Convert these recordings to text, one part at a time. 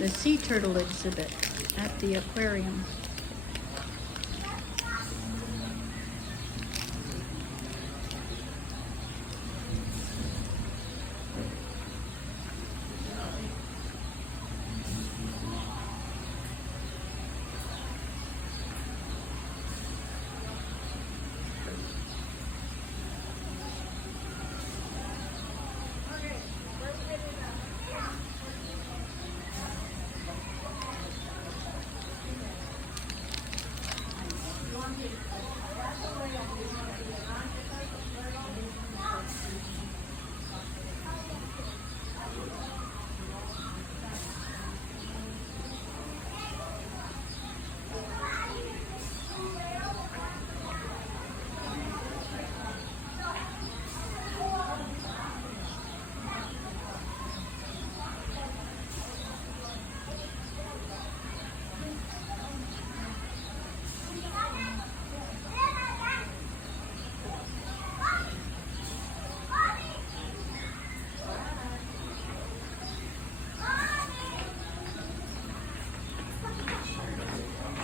the sea turtle exhibit at the aquarium.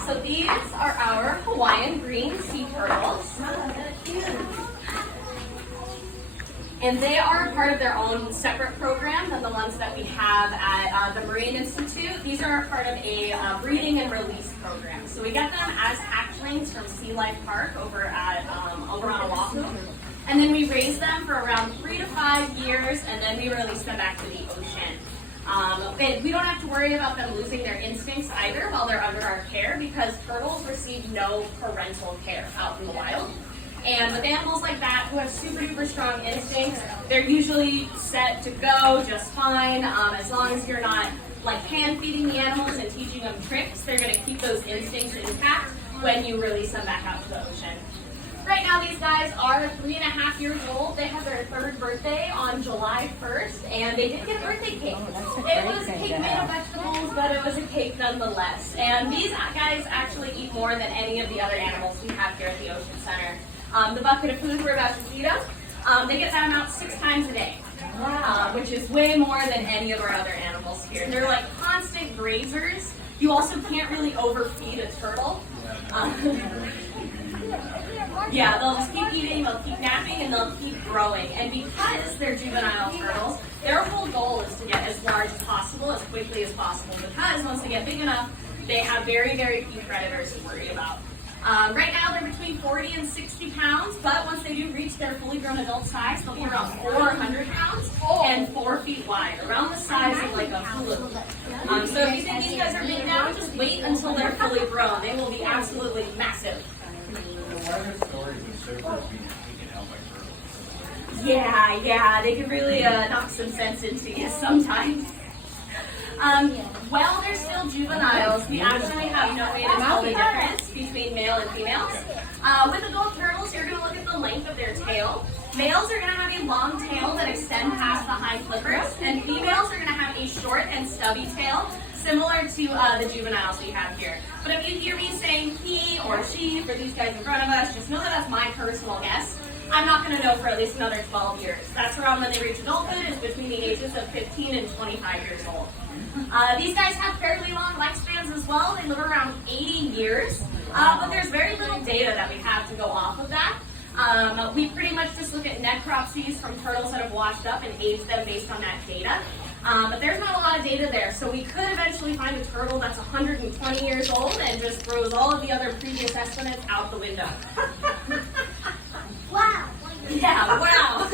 So these are our Hawaiian green sea turtles. And they are part of their own separate program than the ones that we have at the Marine Institute. These are part of a breeding and release program. So we get them as hatchlings from Sea Life Park over on Oahu. And then we raise them for around 3 to 5 years, and then we release them back to the ocean. We don't have to worry about them losing their instincts either while they're under our care, because turtles receive no parental care out in the wild. And with animals like that who have super duper strong instincts, they're usually set to go just fine. As long as you're not like hand feeding the animals and teaching them tricks, they're going to keep those instincts intact when you release them back out to the ocean. Right now, these guys are 3.5 years old. They have their 3rd birthday on July 1st, and they did get a birthday cake. It was a cake made of vegetables, but it was a cake nonetheless. And these guys actually eat more than any of the other animals we have here at the Ocean Center. The bucket of food we're about to feed them, they get that amount 6 times a day, which is way more than any of our other animals here. They're like constant grazers. You also can't really overfeed a turtle. Yeah, they'll just keep eating, they'll keep napping, and they'll keep growing. And because they're juvenile turtles, their whole goal is to get as large as possible, as quickly as possible, because once they get big enough, they have very, very few predators to worry about. Right now, they're between 40 and 60 pounds, but once they do reach their fully grown adult size, they'll be around 400 pounds and 4 feet wide, around the size of like a hula hoop. So if you think these guys are big now, just wait until they're fully grown. They will be absolutely massive. Why are there stories of surfers being taken out by turtles? Yeah, they can really knock some sense into you sometimes. While they're still juveniles, we actually have no way to tell the difference between male and females. With adult turtles, you're going to look at the length of their tail. Males are going to have a long tail that extends past the hind flippers, and females are going to have a short and stubby tail, similar to the juveniles we have here. But if you hear me saying he or she for these guys in front of us, just know that that's my personal guess. I'm not going to know for at least another 12 years. That's around when they reach adulthood, is between the ages of 15 and 25 years old. These guys have fairly long lifespans as well. They live around 80 years, but there's very little data that we have to go off of that. We pretty much just look at necropsies from turtles that have washed up and age them based on that data. But there's not a lot of data there, so we could eventually find a turtle that's 120 years old and just throws all of the other previous estimates out the window. Wow. Yeah, wow.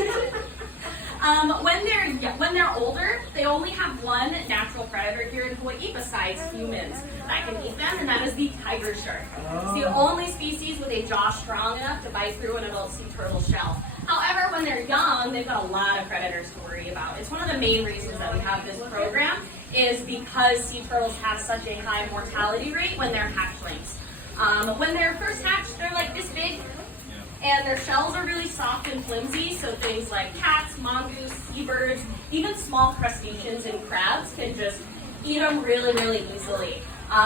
When they're older, they only have one natural predator here in Hawaii besides humans that can eat them, and that is the tiger shark. It's the only species with a jaw strong enough to bite through an adult sea turtle shell. However, when they're young, they've got a lot of predators to worry about. It's one of the main reasons that we have this program, is because sea turtles have such a high mortality rate when they're hatchlings. When they're first hatched, they're like this big, and their shells are really soft and flimsy, so things like cats, mongoose, seabirds, even small crustaceans and crabs can just eat them really, really easily.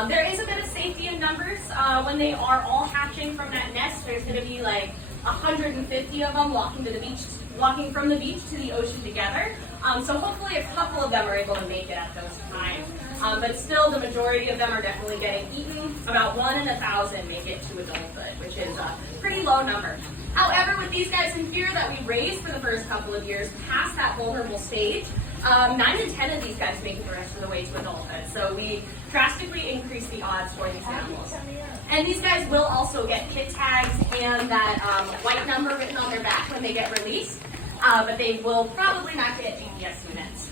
There is a bit of safety in numbers. When they are all hatching from that nest, there's going to be like 150 of them walking from the beach to the ocean together. So hopefully a couple of them are able to make it at those times. But still, the majority of them are definitely getting eaten. About 1 in 1,000 make it to adulthood, which is a pretty low number. However, with these guys in here that we raised for the first couple of years, past that vulnerable stage, 9 in 10 of these guys make it the rest of the way to adulthood. So we drastically increase the odds for these animals. And these guys will also get kit tags and that white number written on their back when they get released, but they will probably not get GPS units.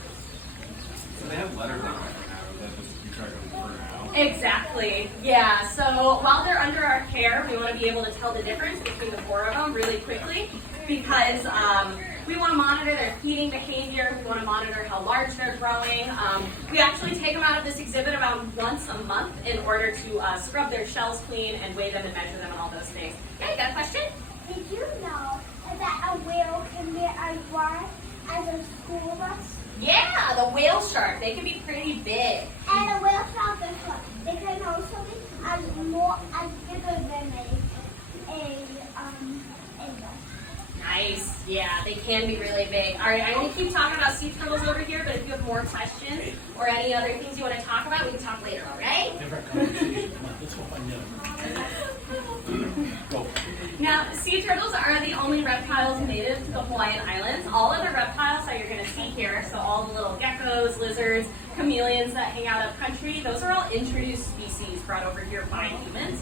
So they have letters on it now that just you try to burn out. Exactly, yeah. So while they're under our care, we want to be able to tell the difference between the 4 of them really quickly because we want to monitor their feeding behavior. We want to monitor how large they're growing. We actually take them out of this exhibit about once a month in order to scrub their shells clean and weigh them and measure them and all those things. Yeah, you got a question? Did you know that a whale can be as wide as a school bus? Yeah, the whale shark. They can be pretty big. And a whale shark is what? They can also be as bigger than a Nice. Yeah, they can be really big. All right, I'm going to keep talking about sea turtles over here, but if you have more questions or any other things you want to talk about, we can talk later, all right? Go. Now, sea turtles are the only reptiles native to the Hawaiian Islands. All other reptiles that you're going to see here, so all the little geckos, lizards, chameleons that hang out up country, those are all introduced species brought over here by humans.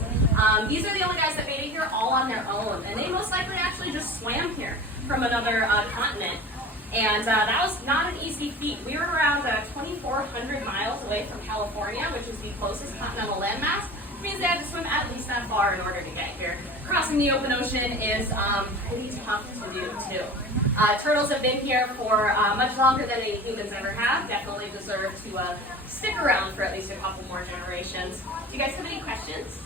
These are the only guys that made it here all on their own, and they most likely actually just swam here from another continent. And that was not an easy feat. We were around 2,400 miles away from California, which is the closest continental landmass, which means they had to swim at least that far in order to get here. Crossing the open ocean is pretty tough to do, too. Turtles have been here for much longer than any humans ever have. Definitely deserve to stick around for at least a couple more generations. Do you guys have any questions?